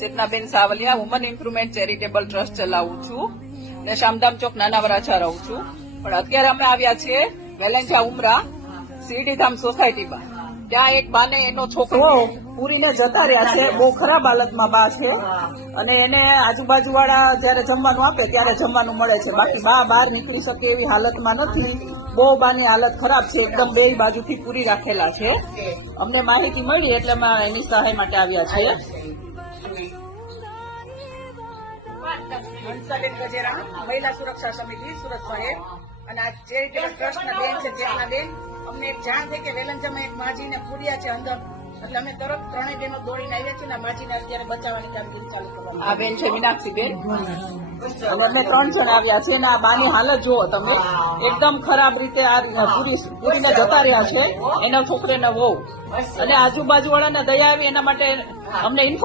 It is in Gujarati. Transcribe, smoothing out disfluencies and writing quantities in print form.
Chetnaben Savaliya woman improvement charitable trust ચલાવું છું ને શામધામ ચોક નાના વરાછા રહું છું. પણ અત્યારે અમે આવ્યા છીએ વેલેન્જા ઉમરા શિરડીધામ સોસાયટીમાં. ત્યાં એક બાને એનો છોકરો પૂરીને જતા રહ્યા છે. બહુ ખરાબ હાલતમાં બા છે અને એને આજુબાજુ વાળા જયારે જમવાનું આપે ત્યારે જમવાનું મળે છે. બાકી બા બહાર નીકળી શકે એવી હાલતમાં નથી. બહુ બાની હાલત ખરાબ છે. એકદમ બે બાજુથી પૂરી રાખેલા છે. અમને માહિતી મળી એટલે અમે એની સહાય માટે આવ્યા છીએ. હંસાબેન ગજેરા, મહિલા સુરક્ષા સમિતિ સુરત શહેર અને આ ચેરિટેબલ ટ્રસ્ટના બેન છે ચેતનાબેન. અમને એક જાણ થઈ કે વેલંજામાં એક માજીને પૂર્યા છે અંદર, એટલે અમે તરત ત્રણેય બહેનો દોડીને આવ્યા છીએ. માજીને અત્યારે બચાવવાની કામગીરી ચાલુ કરવામાં. આ બેન છે મીનાક્ષીબેન અને અમે 3 જણ આવ્યા છે. અને આ બાની હાલત જુઓ તમે, એકદમ ખરાબ રીતે આ પૂરીને જતા રહ્યા છે. એના છોકરાને વહુ અને આજુબાજુ વાળાને દયા આવી એના માટે અમને